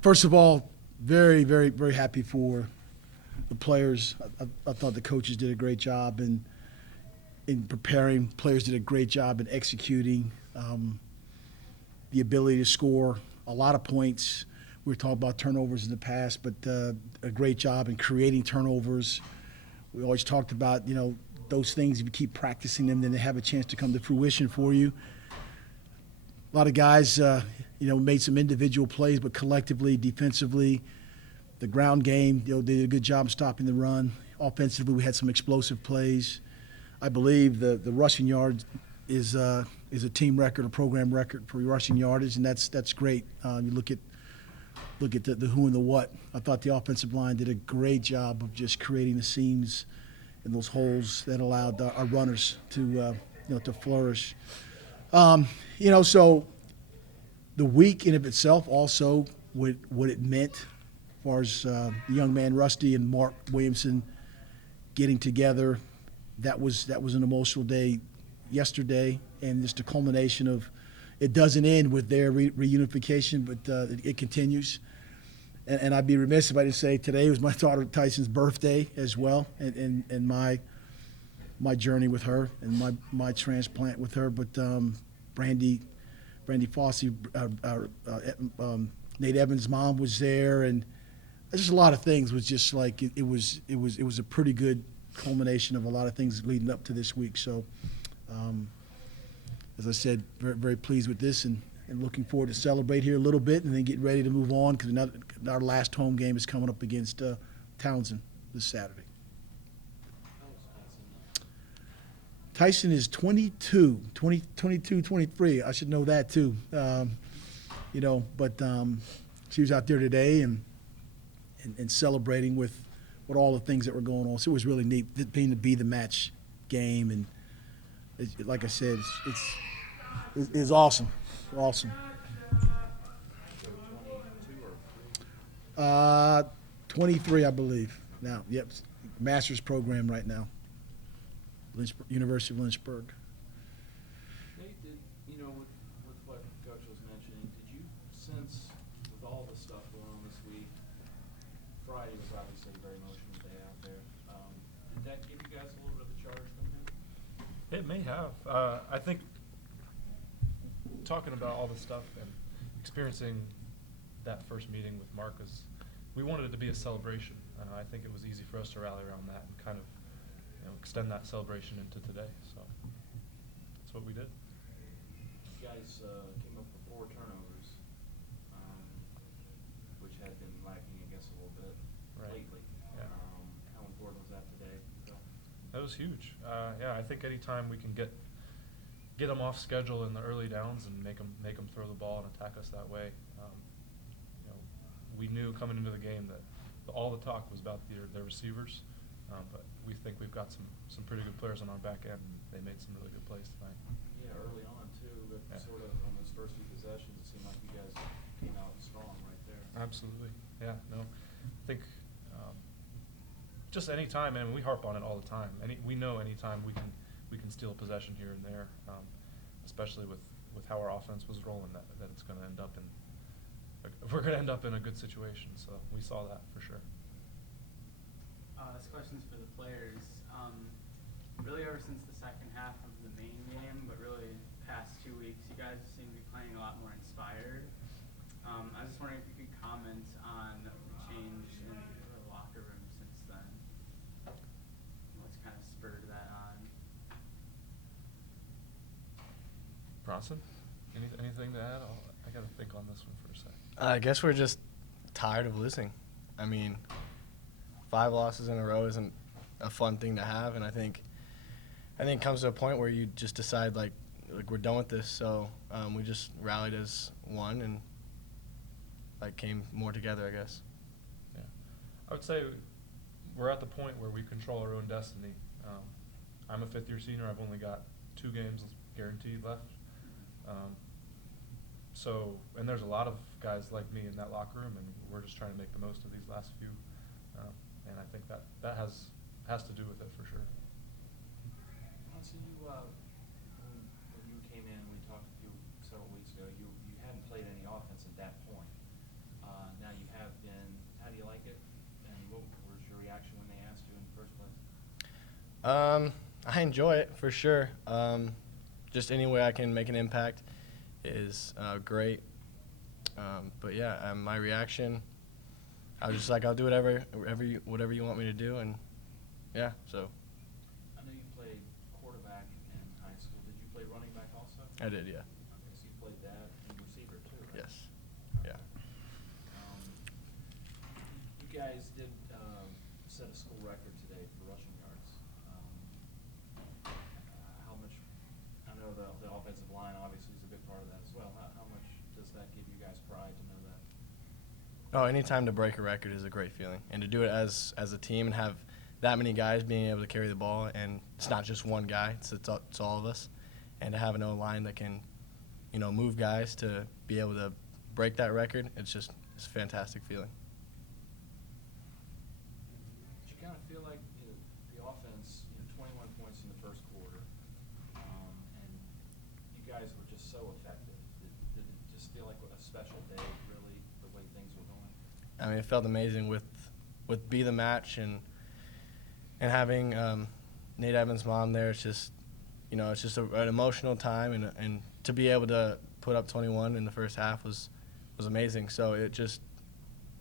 First of all, very, very, very happy for the players. I thought the coaches did a great job in preparing. Players did a great job in executing. The ability to score a lot of points. We were talking about turnovers in the past, but a great job in creating turnovers. We always talked about, those things. If you keep practicing them, then they have a chance to come to fruition for you. A lot of guys, made some individual plays, but collectively, defensively, the ground game, they did a good job stopping the run. Offensively, we had some explosive plays. I believe the rushing yard is a team record, a program record for rushing yardage, and that's great. You look at the who and the what. I thought the offensive line did a great job of just creating the seams and those holes that allowed our runners to flourish. So the week in of itself also what it meant as far as the young man Rusty and Mark Williamson getting together. That was an emotional day yesterday, and just a culmination of it doesn't end with their reunification, but it continues. And I'd be remiss if I didn't say today was my daughter Tyson's birthday as well, and my journey with her and my transplant with her. But Brandy Fossey, Nate Evans' mom was there, and just a lot of things was just like it was a pretty good culmination of a lot of things leading up to this week. So, as I said, very, very pleased with this and looking forward to celebrate here a little bit and then getting ready to move on because our last home game is coming up against Townsend this Saturday. Tyson is 22, 23. I should know that too. But she was out there today and celebrating with all the things that were going on. So it was really neat being to be the match game, and like I said, it's awesome. Awesome. 23, I believe. Now, yep, master's program right now. University of Lynchburg. Nate, with what Coach was mentioning, did you sense, with all the stuff going on this week, Friday was obviously a very emotional day out there. Did that give you guys a little bit of a charge coming in? It may have. I think talking about all this stuff and experiencing that first meeting with Marcus, we wanted it to be a celebration. I think it was easy for us to rally around that and kind of extend that celebration into today. So that's what we did. You guys came up with 4 turnovers, which had been lacking, I guess, a little bit lately. Yeah. How important was that today? That was huge. I think anytime we can get them off schedule in the early downs and make them throw the ball and attack us that way. We knew coming into the game that all the talk was about their receivers, but we think we've got some pretty good players on our back end, and they made some really good plays tonight. Yeah, early on too, but sort of on those first few possessions, it seemed like you guys came out strong right there. Absolutely. Yeah, no. I think just any time, and we harp on it all the time. We know any time we can steal a possession here and there, especially with how our offense was rolling, that it's going to end up in we're going to end up in a good situation. So we saw that for sure. This question's for the players. Really ever since the second half of the main game, but really past 2 weeks, you guys seem to be playing a lot more inspired. I was just wondering if you could comment on the change in the locker room since then. What's kind of spurred that on? Bronson, anything to add? I got to think on this one for a sec. I guess we're just tired of losing. I mean, 5 losses in a row isn't a fun thing to have, and I think it comes to a point where you just decide like we're done with this. So we just rallied as one and came more together, I guess. Yeah, I would say we're at the point where we control our own destiny. I'm a 5th-year senior. I've only got 2 games guaranteed left. And there's a lot of guys like me in that locker room, and we're just trying to make the most of these last few. And I think that has to do with it for sure. So when you came in, we talked with you several weeks ago, you hadn't played any offense at that point. I enjoy it for sure. Just any way I can make an impact is great. But yeah, my reaction, I was just like, I'll do whatever you want me to do, and yeah, so I know you played quarterback in high school. Did you play running back also? I did, yeah. Okay, so you played that and receiver too, right? Yes. Yeah. You guys did set a school record today for rushing yards. How much? I know the offensive line obviously is a big part of that as well. How much does that give you guys pride to know that? Oh, anytime to break a record is a great feeling, and to do it as a team and have that many guys being able to carry the ball, and it's not just one guy; it's all of us, and to have an O-line that can, move guys to be able to break that record, it's a fantastic feeling. Did you kind of feel like the offense, 21 points in the first quarter, and you guys were just so effective? Did it just feel like a special day, really, the way things were going? I mean, it felt amazing with Be the Match and having Nate Evans' mom there. It's just, an emotional time, and to be able to put up 21 in the first half was amazing. So it just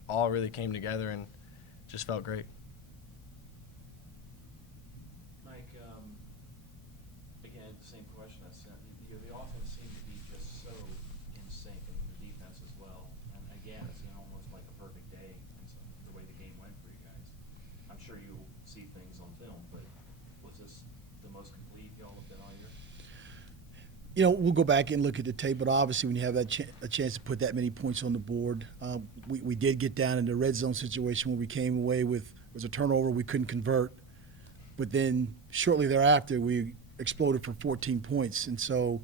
all really came together and just felt great. Mike, again, same question I sent. The offense seemed to be just so in sync, and the defense as well. And again, it seemed almost like a perfect day in the way the game went for you guys. I'm sure you'll see things on film, but was this the most complete y'all have been all year? We'll go back and look at the tape, but obviously when you have a chance to put that many points on the board, we did get down in the red zone situation where we came away with was a turnover we couldn't convert, but then shortly thereafter we exploded for 14 points, and so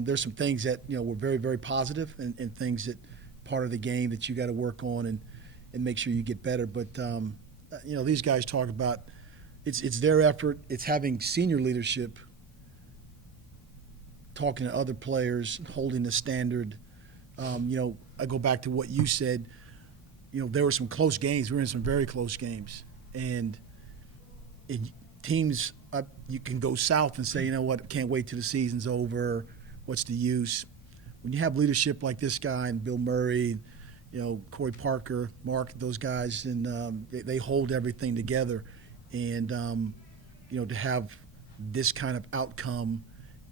there's some things that were very, very positive, and things that part of the game that you got to work on and make sure you get better. But these guys talk about it's their effort, it's having senior leadership talking to other players, holding the standard. I go back to what you said. There were some close games. We were in some very close games. And teams, you can go south and say, you know what, can't wait till the season's over. What's the use? When you have leadership like this guy and Bill Murray, Corey Parker, Mark, those guys, and they hold everything together. And, to have this kind of outcome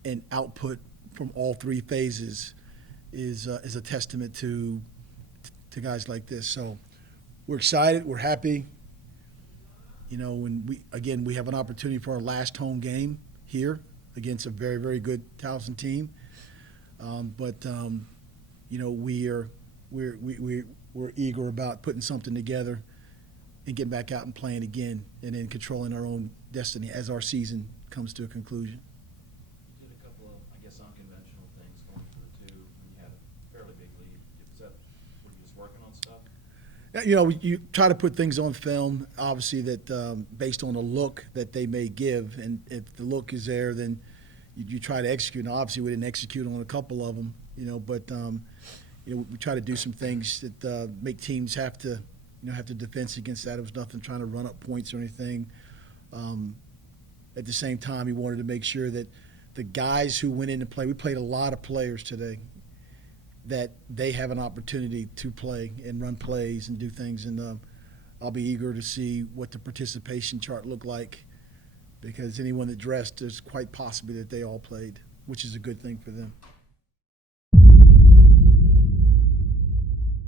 and output from all three phases is a testament to guys like this. So we're excited. We're happy. When we have an opportunity for our last home game here against a very, very good Towson team. We're eager about putting something together and getting back out and playing again, and then controlling our own destiny as our season comes to a conclusion. You did a couple of, I guess, unconventional things going for the two when you had a fairly big lead. Were you just working on stuff? You try to put things on film, obviously, that based on the look that they may give, and if the look is there, then you try to execute. And obviously, we didn't execute on a couple of them, but we try to do some things that make teams have to defense against that. It was nothing trying to run up points or anything. At the same time, he wanted to make sure that the guys who went in to play, we played a lot of players today, that they have an opportunity to play and run plays and do things. And I'll be eager to see what the participation chart looked like, because anyone that dressed, is quite possibly that they all played, which is a good thing for them.